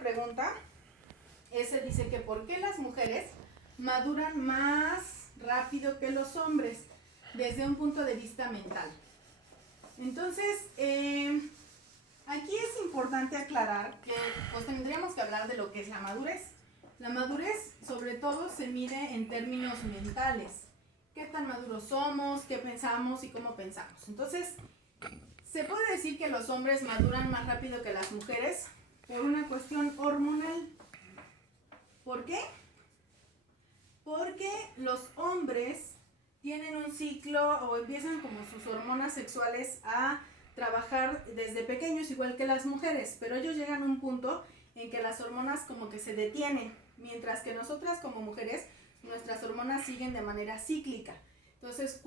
pregunta, ese dice que ¿por qué las mujeres maduran más rápido que los hombres desde un punto de vista mental? Entonces, aquí es importante aclarar que pues, tendríamos que hablar de lo que es la madurez. La madurez, sobre todo, se mide en términos mentales. ¿Qué tan maduros somos? ¿Qué pensamos y cómo pensamos? Entonces, se puede decir que los hombres maduran más rápido que las mujeres por una cuestión hormonal. ¿Por qué? Porque los hombres tienen un ciclo o empiezan como sus hormonas sexuales a trabajar desde pequeños igual que las mujeres, pero ellos llegan a un punto en que las hormonas como que se detienen, mientras que nosotras como mujeres nuestras hormonas siguen de manera cíclica, entonces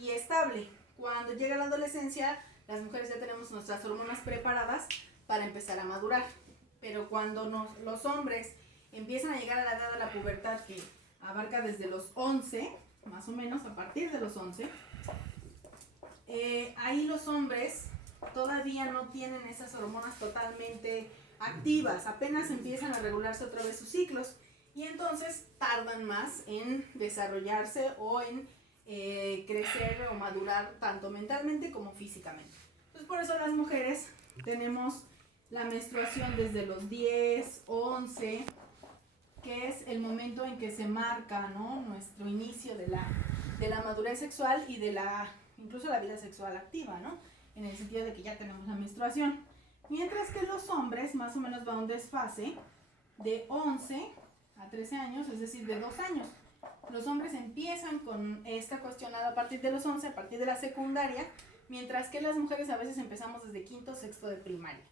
y estable. Cuando llega la adolescencia, las mujeres ya tenemos nuestras hormonas preparadas para empezar a madurar, pero cuando los hombres empiezan a llegar a la edad de la pubertad, que abarca desde los 11, más o menos a partir de los 11, ahí los hombres todavía no tienen esas hormonas totalmente activas, apenas empiezan a regularse otra vez sus ciclos y entonces tardan más en desarrollarse o en crecer o madurar tanto mentalmente como físicamente. Entonces por eso las mujeres tenemos la menstruación desde los 10, 11, que es el momento en que se marca, ¿no?, nuestro inicio de la madurez sexual y de incluso la vida sexual activa, ¿no?, en el sentido de que ya tenemos la menstruación. Mientras que los hombres más o menos va un desfase de 11 a 13 años, es decir, de 2 años. Los hombres empiezan con esta cuestión a partir de los 11, a partir de la secundaria, mientras que las mujeres a veces empezamos desde quinto o sexto de primaria.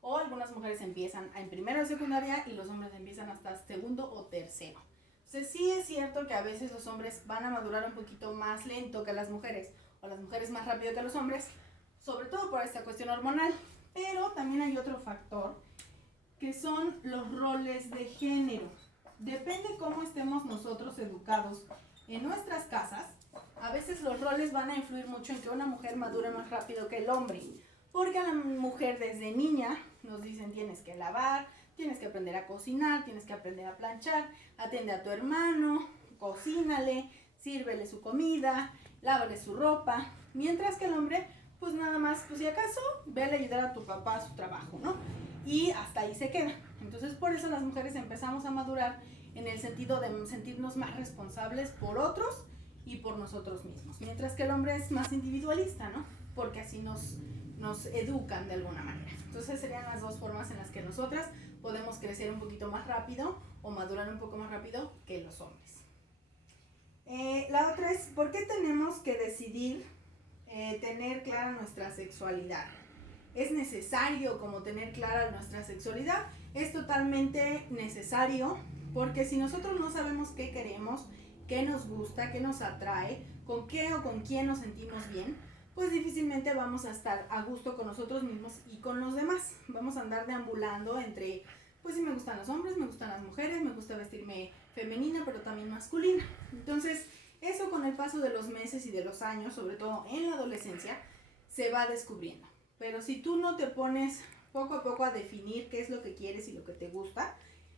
O algunas mujeres empiezan en primero de secundaria y los hombres empiezan hasta segundo o tercero. Entonces sí es cierto que a veces los hombres van a madurar un poquito más lento que las mujeres, o las mujeres más rápido que los hombres, sobre todo por esta cuestión hormonal. Pero también hay otro factor, que son los roles de género. Depende cómo estemos nosotros educados en nuestras casas, a veces los roles van a influir mucho en que una mujer madure más rápido que el hombre. Porque a la mujer desde niña nos dicen tienes que lavar, tienes que aprender a cocinar, tienes que aprender a planchar, atiende a tu hermano, cocínale, sírvele su comida, lávale su ropa. Mientras que el hombre, pues nada más, pues si acaso, vele a ayudar a tu papá a su trabajo, ¿no? Y hasta ahí se queda. Entonces por eso las mujeres empezamos a madurar en el sentido de sentirnos más responsables por otros y por nosotros mismos. Mientras que el hombre es más individualista, ¿no? Porque así nos educan de alguna manera. Entonces serían las dos formas en las que nosotras podemos crecer un poquito más rápido o madurar un poco más rápido que los hombres. La otra es, ¿por qué tenemos que decidir tener clara nuestra sexualidad? ¿Es necesario como tener clara nuestra sexualidad? Es totalmente necesario, porque si nosotros no sabemos qué queremos, qué nos gusta, qué nos atrae, con qué o con quién nos sentimos bien, pues difícilmente vamos a estar a gusto con nosotros mismos y con los demás. Vamos a andar deambulando entre, pues sí me gustan los hombres, me gustan las mujeres, me gusta vestirme femenina, pero también masculina. Entonces, eso con el paso de los meses y de los años, sobre todo en la adolescencia, se va descubriendo. Pero si tú no te pones poco a poco a definir qué es lo que quieres y lo que te gusta,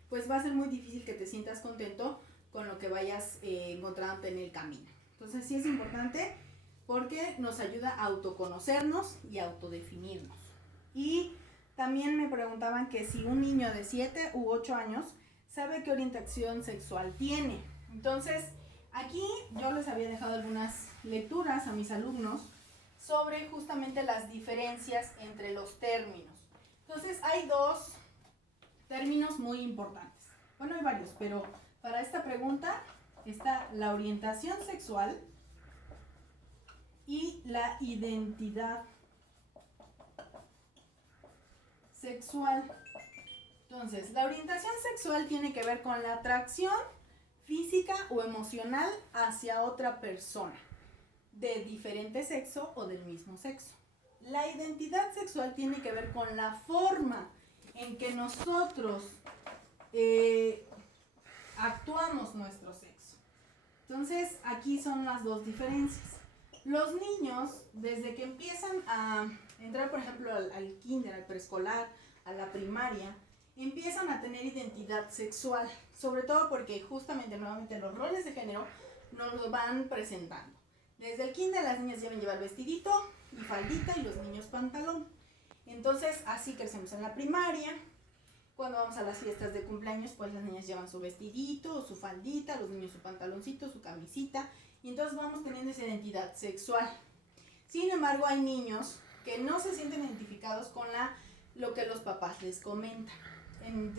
pues va a ser muy difícil que te sientas contento con lo que vayas encontrándote en el camino. Entonces, sí es importante porque nos ayuda a autoconocernos y autodefinirnos. Y también me preguntaban que si un niño de 7 u 8 años sabe qué orientación sexual tiene. Entonces, aquí yo les había dejado algunas lecturas a mis alumnos sobre justamente las diferencias entre los términos. Entonces, hay dos términos muy importantes. Bueno, hay varios, pero para esta pregunta está la orientación sexual y la identidad sexual. Entonces, la orientación sexual tiene que ver con la atracción física o emocional hacia otra persona de diferente sexo o del mismo sexo. La identidad sexual tiene que ver con la forma en que nosotros actuamos nuestro sexo. Entonces, aquí son las dos diferencias. Los niños, desde que empiezan a entrar, por ejemplo, al kinder, al preescolar, a la primaria, empiezan a tener identidad sexual, sobre todo porque justamente nuevamente los roles de género nos los van presentando. Desde el kinder las niñas deben llevar vestidito y faldita y los niños pantalón. Entonces así crecemos en la primaria. Cuando vamos a las fiestas de cumpleaños, pues las niñas llevan su vestidito o su faldita, los niños su pantaloncito, su camisita, y entonces vamos teniendo esa identidad sexual. Sin embargo, hay niños que no se sienten identificados con lo que los papás les comentan.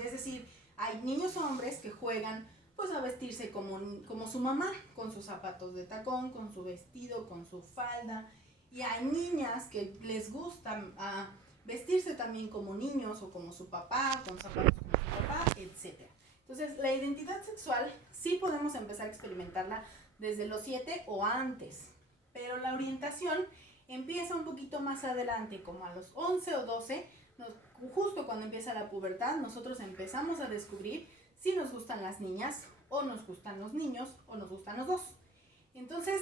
Es decir, hay niños hombres que juegan pues a vestirse como su mamá, con sus zapatos de tacón, con su vestido, con su falda. Y hay niñas que les gusta vestirse también como niños o como su papá, con zapatos como su papá, etc. Entonces, la identidad sexual sí podemos empezar a experimentarla desde los 7 o antes, pero la orientación empieza un poquito más adelante, como a los 11 o 12, justo cuando empieza la pubertad, nosotros empezamos a descubrir si nos gustan las niñas o nos gustan los niños o nos gustan los dos. Entonces,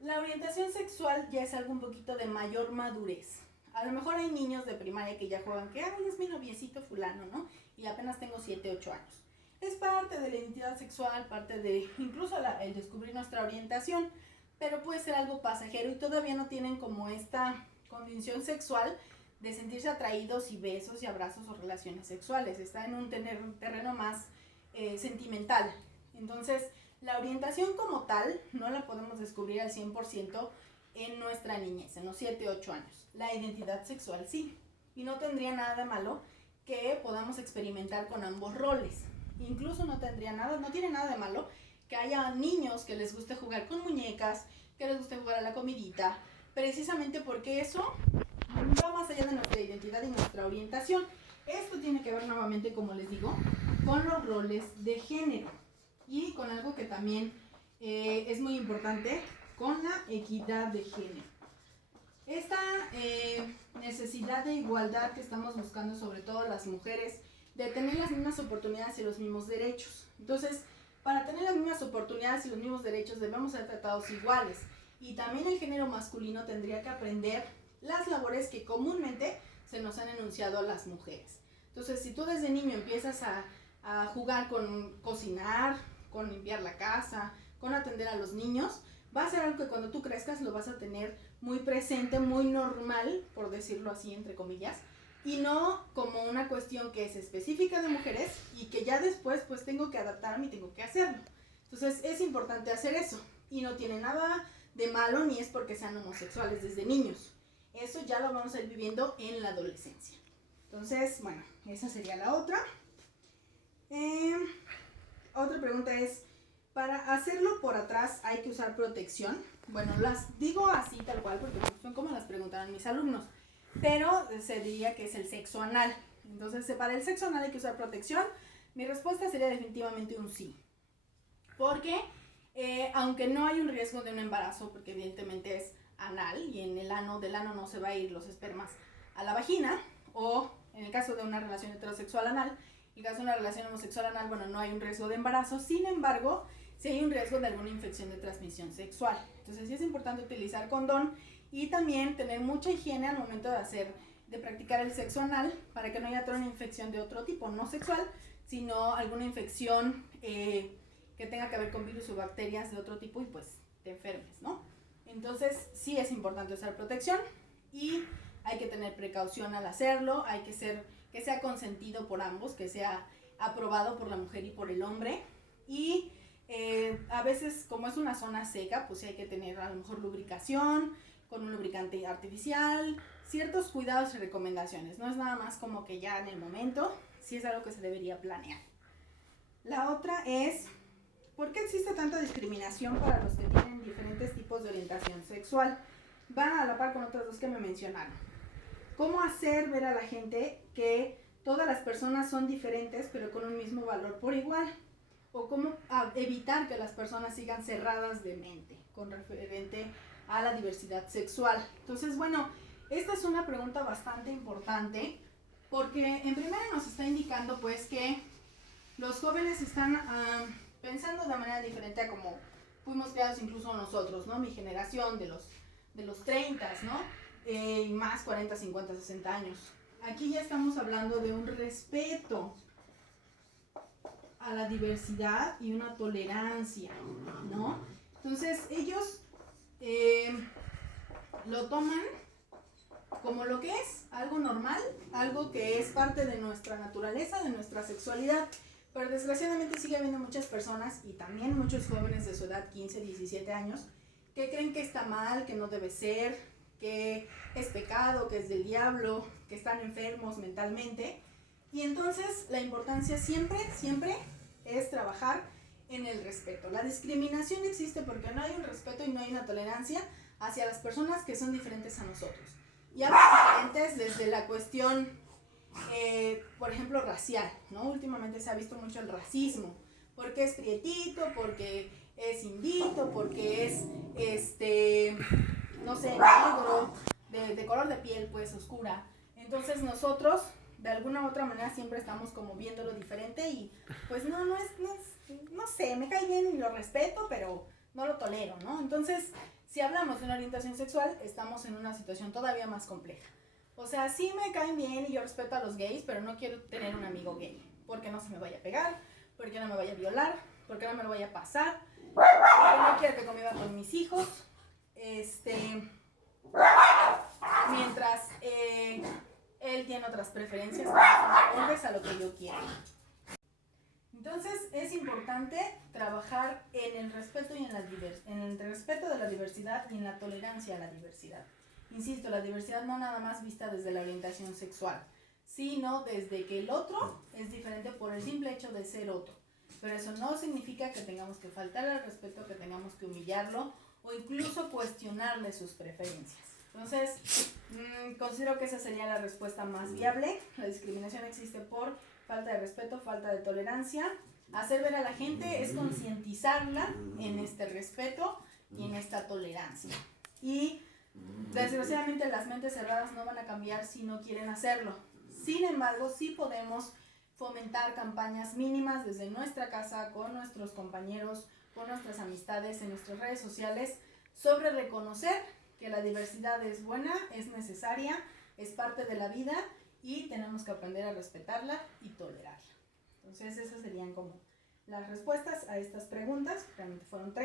la orientación sexual ya es algo un poquito de mayor madurez. A lo mejor hay niños de primaria que ya juegan que, ay, es mi noviecito fulano, ¿no? Y apenas tengo 7, 8 años. Es parte de la identidad sexual, parte de incluso el descubrir nuestra orientación, pero puede ser algo pasajero y todavía no tienen como esta condición sexual de sentirse atraídos y besos y abrazos o relaciones sexuales. Está en un terreno más sentimental. Entonces, la orientación como tal no la podemos descubrir al 100% en nuestra niñez, en los 7, 8 años. La identidad sexual sí. Y no tendría nada de malo que podamos experimentar con ambos roles. Incluso no tiene nada de malo que haya niños que les guste jugar con muñecas, que les guste jugar a la comidita, precisamente porque eso va más allá de nuestra identidad y nuestra orientación. Esto tiene que ver nuevamente, como les digo, con los roles de género y con algo que también es muy importante, con la equidad de género. Esta necesidad de igualdad que estamos buscando, sobre todo las mujeres, de tener las mismas oportunidades y los mismos derechos. Entonces, para tener las mismas oportunidades y los mismos derechos debemos ser tratados iguales. Y también el género masculino tendría que aprender las labores que comúnmente se nos han enunciado a las mujeres. Entonces, si tú desde niño empiezas a jugar con cocinar, con limpiar la casa, con atender a los niños, va a ser algo que cuando tú crezcas lo vas a tener muy presente, muy normal, por decirlo así, entre comillas, y no como una cuestión que es específica de mujeres y que ya después pues tengo que adaptarme y tengo que hacerlo. Entonces es importante hacer eso y no tiene nada de malo ni es porque sean homosexuales desde niños. Eso ya lo vamos a ir viviendo en la adolescencia. Entonces, bueno, esa sería la otra. Otra pregunta es, ¿para hacerlo por atrás hay que usar protección? Bueno, las digo así tal cual porque son como las preguntaron mis alumnos, pero se diría que es el sexo anal. Entonces, para el sexo anal hay que usar protección. Mi respuesta sería definitivamente un sí. Porque aunque no hay un riesgo de un embarazo, porque evidentemente es anal y en el ano del ano no se va a ir los espermas a la vagina, o en el caso de una relación heterosexual anal, en el caso de una relación homosexual anal, bueno, no hay un riesgo de embarazo, sin embargo, sí hay un riesgo de alguna infección de transmisión sexual. Entonces sí es importante utilizar condón y también tener mucha higiene al momento de practicar el sexo anal para que no haya otra infección de otro tipo, no sexual, sino alguna infección que tenga que ver con virus o bacterias de otro tipo y pues te enfermes, ¿no? Entonces sí es importante usar protección y hay que tener precaución al hacerlo, hay que sea consentido por ambos, que sea aprobado por la mujer y por el hombre. Y a veces, como es una zona seca, pues sí hay que tener a lo mejor lubricación, con un lubricante artificial, ciertos cuidados y recomendaciones. No es nada más como que ya en el momento, sí es algo que se debería planear. La otra es, ¿por qué existe tanta discriminación para los que tienen diferentes tipos de orientación sexual? Va a la par con otras dos que me mencionaron. ¿Cómo hacer ver a la gente que todas las personas son diferentes pero con un mismo valor por igual? O cómo evitar que las personas sigan cerradas de mente con referente a la diversidad sexual. Entonces, bueno, esta es una pregunta bastante importante porque en primera nos está indicando pues que los jóvenes están pensando de manera diferente a como fuimos creados incluso nosotros, ¿no? Mi generación de los 30, ¿no? Y más 40, 50, 60 años. Aquí ya estamos hablando de un respeto la diversidad y una tolerancia, ¿no? Entonces ellos lo toman como lo que es, algo normal, algo que es parte de nuestra naturaleza, de nuestra sexualidad. Pero desgraciadamente sigue habiendo muchas personas y también muchos jóvenes de su edad, 15, 17 años, que creen que está mal, que no debe ser, que es pecado, que es del diablo, que están enfermos mentalmente. Y entonces la importancia siempre es trabajar en el respeto. La discriminación existe porque no hay un respeto y no hay una tolerancia hacia las personas que son diferentes a nosotros. Y hablo diferentes desde la cuestión, por ejemplo, racial, ¿no? Últimamente se ha visto mucho el racismo, porque es prietito, porque es indito, porque es, no sé, negro, de color de piel, pues, oscura. Entonces nosotros, de alguna u otra manera, siempre estamos como viéndolo diferente y, pues, no sé, me cae bien y lo respeto, pero no lo tolero, ¿no? Entonces, si hablamos de una orientación sexual, estamos en una situación todavía más compleja. O sea, sí me caen bien y yo respeto a los gays, pero no quiero tener un amigo gay, porque no se me vaya a pegar, porque no me vaya a violar, porque no me lo vaya a pasar, porque no quiero que conviva con mis hijos, mientras él tiene otras preferencias que no son acordes a lo que yo quiero. Entonces es importante trabajar en el respeto y en el respeto de la diversidad y en la tolerancia a la diversidad. Insisto, la diversidad no nada más vista desde la orientación sexual, sino desde que el otro es diferente por el simple hecho de ser otro. Pero eso no significa que tengamos que faltar al respeto, que tengamos que humillarlo o incluso cuestionarle sus preferencias. Entonces, considero que esa sería la respuesta más viable. La discriminación existe por falta de respeto, falta de tolerancia. Hacer ver a la gente es concientizarla en este respeto y en esta tolerancia. Y desgraciadamente las mentes cerradas no van a cambiar si no quieren hacerlo. Sin embargo, sí podemos fomentar campañas mínimas desde nuestra casa, con nuestros compañeros, con nuestras amistades, en nuestras redes sociales, sobre reconocer que la diversidad es buena, es necesaria, es parte de la vida y tenemos que aprender a respetarla y tolerarla. Entonces esas serían como las respuestas a estas preguntas, realmente fueron 3.